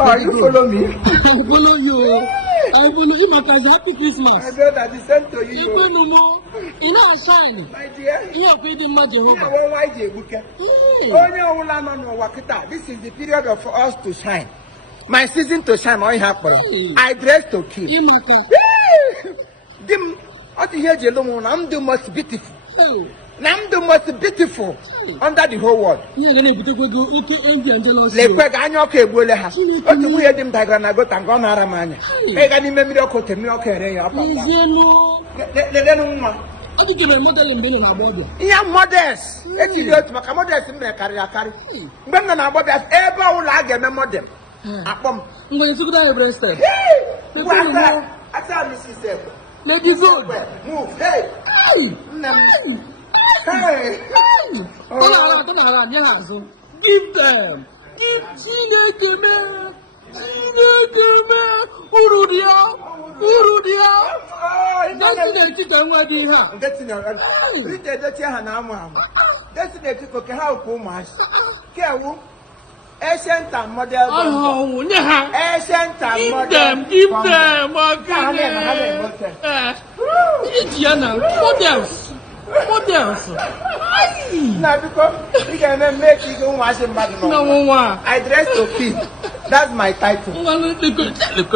Oh, you follow me? I follow you. I follow you, Makazi. Happy Christmas. I know that the same to you. You don't know more. You know, I shine. My dear. You are feeding my Jehovah. This is the period of us to shine. My season to shine. I dress to kill. I'm the most beautiful. I'm the most beautiful under the whole world. Yeah, modest. Modest in carry. When the about ever will I get a modem. I'm going to go breasted. I tell Mrs. Ladies, move. Hey. Hey. Give them. Give Urudia. Ancient and model. Oh, ancient and model. Give them. Models. Now because we can make you go watch him back. No, I dress to fit. That's my title. Look